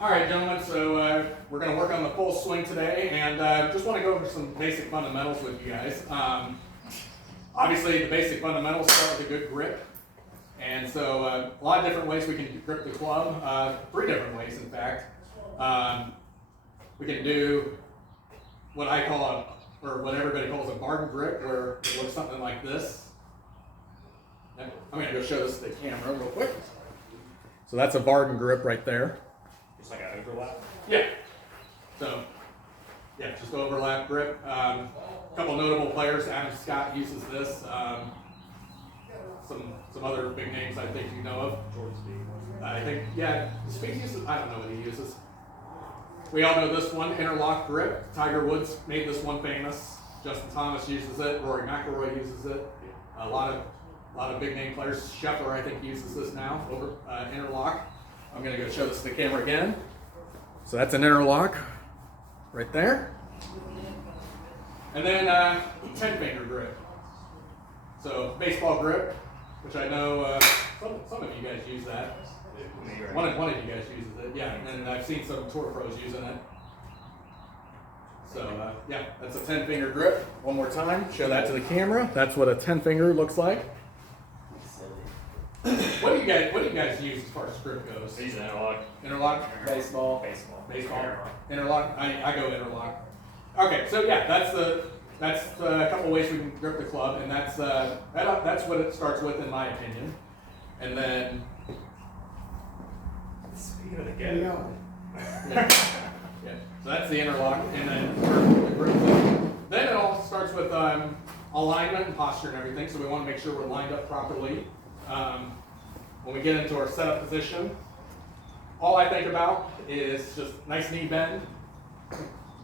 All right, gentlemen, so we're going to work on the full swing today, and just want to go over some basic fundamentals with you guys. Obviously, the basic fundamentals start with a good grip, and so a lot of different ways we can grip the club, 3 different ways, in fact. We can do what I call or what everybody calls a bargain grip, where it looks something like this. I'm going to go show this to the camera real quick. So that's a bargain grip right there. It's like an overlap? Yeah. So, yeah, just overlap grip. A couple notable players. Adam Scott uses this. Some other big names I think you know of. Jordan Speed. I think, yeah, Speed uses, I don't know what he uses. We all know this one, interlock grip. Tiger Woods made this one famous. Justin Thomas uses it. Rory McIlroy uses it. A lot of big name players. Scheffler, I think, uses this now, over interlock. I'm going to go show this to the camera again. So that's an interlock right there. And then 10-finger grip. So baseball grip, which I know some of you guys use that. One of you guys uses it, yeah. And I've seen some tour pros using it. So yeah, that's a 10-finger grip. One more time, show that to the camera. That's what a 10-finger looks like. What do you guys use as far as grip goes? I use an interlock. Interlock? Baseball. Interlock? I go interlock. Okay, so yeah, that's a couple ways we can grip the club, and that's what it starts with, in my opinion. And then Speaking of the ghetto. yeah, so that's the interlock, and then for the grip. Then it all starts with alignment and posture and everything. So we want to make sure we're lined up properly. When we get into our setup position, all I think about is just nice knee bend.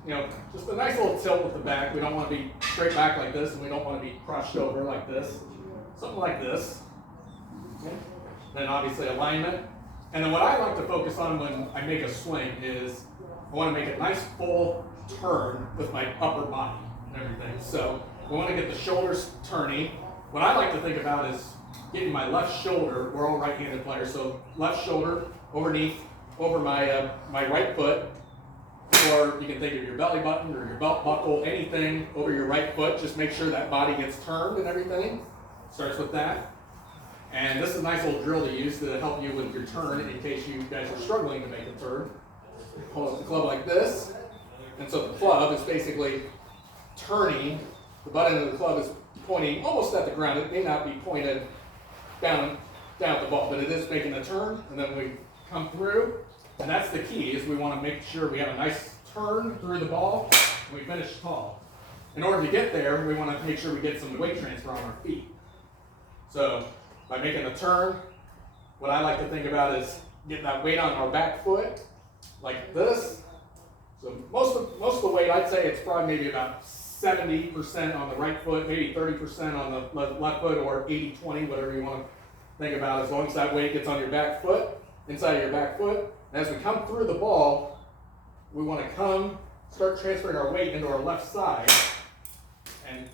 You know, just a nice little tilt with the back. We don't want to be straight back like this, and we don't want to be crushed over like this. Something like this. Okay. Then obviously alignment. And then what I like to focus on when I make a swing is I want to make a nice full turn with my upper body and everything. So we want to get the shoulders turning. What I like to think about is getting my left shoulder. We're all right-handed players, so left shoulder over my my right foot, or you can think of your belly button or your belt buckle, anything over your right foot. Just make sure that body gets turned and everything. Starts with that. And this is a nice little drill to use to help you with your turn in case you guys are struggling to make a turn. Hold up the club like this, and so the club is basically turning. The butt end of the club is pointing almost at the ground. It may not be pointed down at the ball, but it is making a turn, and then we come through, and that's the key, is we want to make sure we have a nice turn through the ball, and we finish tall. In order to get there, we want to make sure we get some weight transfer on our feet. So by making a turn, what I like to think about is getting that weight on our back foot, like this. So most of the weight, I'd say it's probably maybe about 70% on the right foot, maybe 30% on the left foot, or 80-20, whatever you want to think about, as long as that weight gets on your back foot, inside of your back foot. And as we come through the ball, we want to start transferring our weight into our left side, and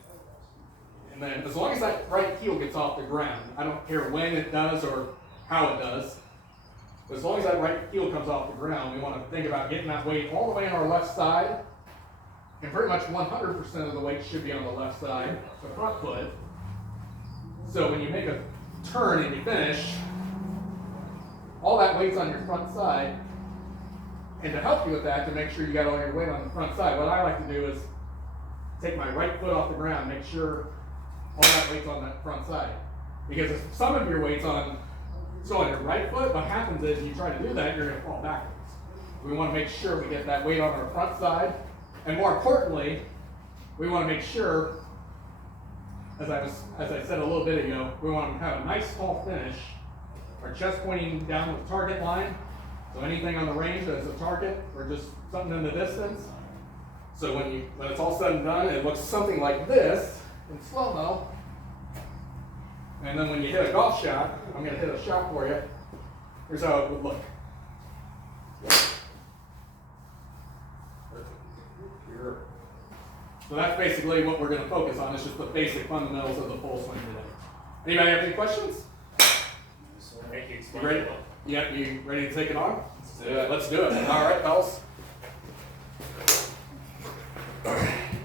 then as long as that right heel gets off the ground, I don't care when it does or how it does, but as long as that right heel comes off the ground, we want to think about getting that weight all the way on our left side. And pretty much 100% of the weight should be on the left side, the front foot. So when you make a turn and you finish, all that weight's on your front side. And to help you with that, to make sure you got all your weight on the front side, what I like to do is take my right foot off the ground, make sure all that weight's on that front side. Because if some of your weight's on your right foot, what happens is you try to do that, you're going to fall backwards. We want to make sure we get that weight on our front side. And more importantly, we want to make sure, as I said a little bit ago, we want to have a nice tall finish. Our chest pointing down with the target line. So anything on the range that's a target, or just something in the distance. So when it's all said and done, it looks something like this in slow-mo. And then when you hit a golf shot, I'm going to hit a shot for you. Here's how it would look. So that's basically what we're going to focus on. It's just the basic fundamentals of the full swing today. Anybody have any questions? Thank you. You ready? You ready to take it on? Let's do it. Let's do it. All right, fellas.